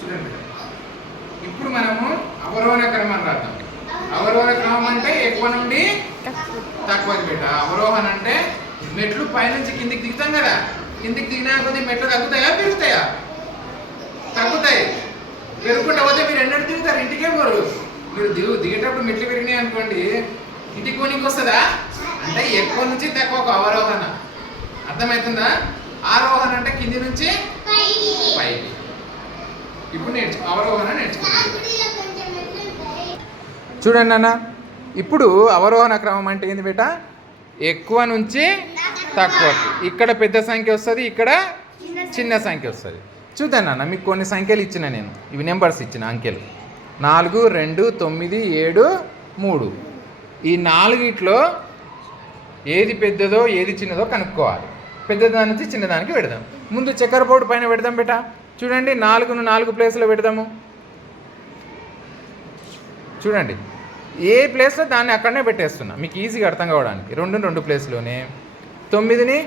చూడండి, ఇప్పుడు మనము అవరోహణ క్రమం రాద్దాం. అవరోహణ క్రమం అంటే ఎక్కువ నుండి తక్కువకి బిడ్డ. అవరోహణ అంటే మెట్లు పైనుంచి కిందికి దిగుతాం కదా, కిందికి దిగినా కొద్ది మెట్లు తగ్గుతాయా పెరుగుతాయా? తగ్గుతాయి. పెరుగుకుంటా పోతే మీరు ఎన్నడూ దిగుతారు, ఇంటికే పోరు. మీరు దిగేటప్పుడు మెట్లు పెరిగినాయి అనుకోండి, ఇంటికి పోనీకి వస్తుందా? అంటే ఎక్కువ నుంచి తక్కువ అవరోహణ. అర్థమవుతుందా? ఆరోహణ అంటే కింది నుంచి పైకి. ఇప్పుడు అవరోహణ నేర్చుకుంటాం. చూడండి అన్న, ఇప్పుడు అవరోహణ క్రమం అంటే ఏంది బేట? ఎక్కువ నుంచి తక్కువ. ఇక్కడ పెద్ద సంఖ్య వస్తుంది, ఇక్కడ చిన్న సంఖ్య వస్తుంది. చూద్దాం అన్న, మీకు కొన్ని సంఖ్యలు ఇచ్చిన నేను, ఇవి నెంబర్స్ ఇచ్చిన అంకెలు 4, 2, 9, 7, 3. ఈ 4 ఏది పెద్దదో ఏది చిన్నదో కనుక్కోవాలి. పెద్దదాని నుంచి చిన్నదానికి పెడదాం. ముందు చక్కెర బోర్డు పైన పెడదాం బేట. చూడండి, 4ను 4 ప్లేస్లో పెడదాము. చూడండి, ఏ ప్లేస్లో దాన్ని అక్కడనే పెట్టేస్తున్నా, మీకు ఈజీగా అర్థం కావడానికి. 2ని 2 ప్లేస్లోనే, 9ని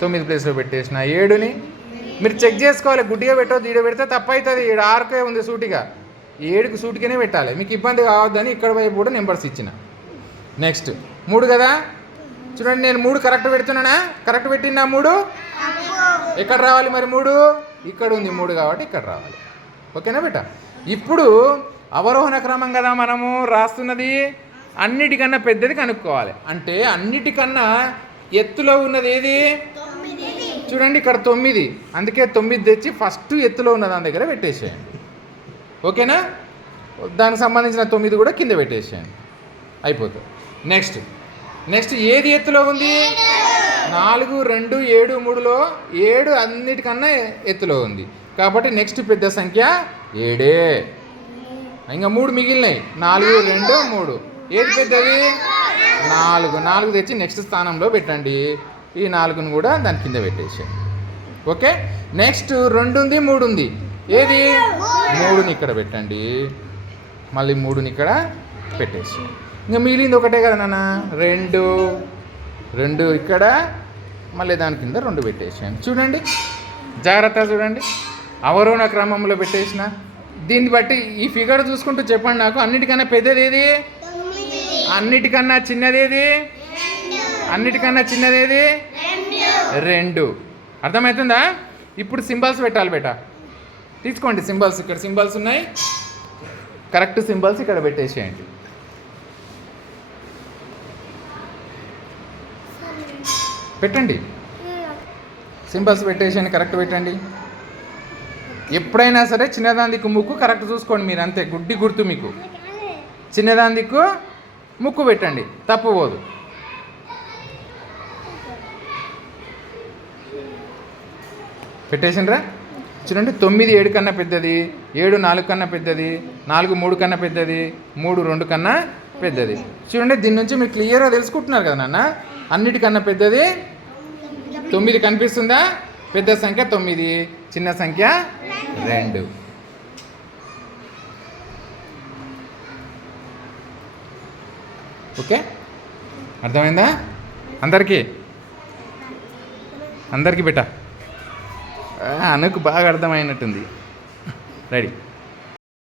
9 ప్లేస్లో పెట్టేసిన, 7ని మీరు చెక్ చేసుకోవాలి. గుడ్డిగా పెట్టవద్దు, ఈడ పెడితే తప్పు అవుతుంది. 7 6కే ఉంది సూటిగా, 7కి సూటిగానే పెట్టాలి. మీకు ఇబ్బంది కావద్దని ఇక్కడ వైపు కూడా నెంబర్స్ ఇచ్చిన. నెక్స్ట్ 3 కదా. చూడండి, నేను 3 కరెక్ట్ పెడుతున్నానా? కరెక్ట్ పెట్టినా 3 ఎక్కడ రావాలి మరి? 3 ఇక్కడ ఉంది, 3 కాబట్టి ఇక్కడ రావాలి. ఓకేనా బేట? ఇప్పుడు అవరోహణ క్రమం కదా మనము రాస్తున్నది, అన్నిటికన్నా పెద్దది కనుక్కోవాలి. అంటే అన్నిటికన్నా ఎత్తులో ఉన్నది ఏది? చూడండి, ఇక్కడ 9, అందుకే 9 తెచ్చి ఫస్ట్ ఎత్తులో ఉన్న దాని దగ్గర పెట్టేసేయండి. ఓకేనా? దానికి సంబంధించిన 9 కూడా కింద పెట్టేసేయండి, అయిపోతుంది. నెక్స్ట్ ఏది ఎత్తులో ఉంది? 4, 2, 7, 3లో 7 అన్నిటికన్నా ఎత్తులో ఉంది కాబట్టి నెక్స్ట్ పెద్ద సంఖ్య 7. ఇంకా 3 మిగిలినాయి, 4, 2, 3. ఏది పెద్దది? 4 తెచ్చి నెక్స్ట్ స్థానంలో పెట్టండి. ఈ 4ను కూడా దాని కింద పెట్టేసేయండి. ఓకే. నెక్స్ట్ 2 ఉంది, 3 ఉంది. ఏది? 3ని ఇక్కడ పెట్టండి, మళ్ళీ 3ని ఇక్కడ పెట్టేసి. ఇంకా మిగిలింది ఒకటే కదా నాన్న, 2 ఇక్కడ, మళ్ళీ దాని కింద 2 పెట్టేసాను. చూడండి, జాగ్రత్త చూడండి, అవరోహణ క్రమంలో పెట్టేసిన. దీన్ని బట్టి ఈ ఫిగర్ చూసుకుంటూ చెప్పండి నాకు, అన్నిటికన్నా పెద్దది ఏది? అన్నిటికన్నా చిన్నది ఏది? అన్నిటికన్నా చిన్నది ఏది? 2. అర్థమవుతుందా? ఇప్పుడు సింబల్స్ పెట్టాలి బేట. తీసుకోండి సింబల్స్, ఇక్కడ సింబల్స్ ఉన్నాయి, కరెక్ట్ సింబల్స్ ఇక్కడ పెట్టేసేయండి. పెట్టండి, సింబల్స్ పెట్టేసేయండి, కరెక్ట్ పెట్టండి. ఎప్పుడైనా సరే చిన్నదాని దిక్కు ముక్కు కరెక్ట్ చూసుకోండి మీరు, అంతే. గుడ్డి గుర్తు మీకు. చిన్నదాని దిక్కు ముక్కు పెట్టండి, తప్పు పోదు. పెట్టేసిండ్రా? చూడండి, 9 7 కన్నా పెద్దది, 7 4 కన్నా పెద్దది, 4 3 కన్నా పెద్దది, 3 2 కన్నా పెద్దది. చూడండి, దీని నుంచి మీరు క్లియర్గా తెలుసుకుంటున్నారు కదా నాన్న. అన్నిటికన్నా పెద్దది 9 కనిపిస్తుందా? పెద్ద సంఖ్య 9, చిన్న సంఖ్య 2. ఓకే, అర్థమైందా అందరికీ బెట? అనుకు బాగా అర్థమైనట్టుంది. రెడీ.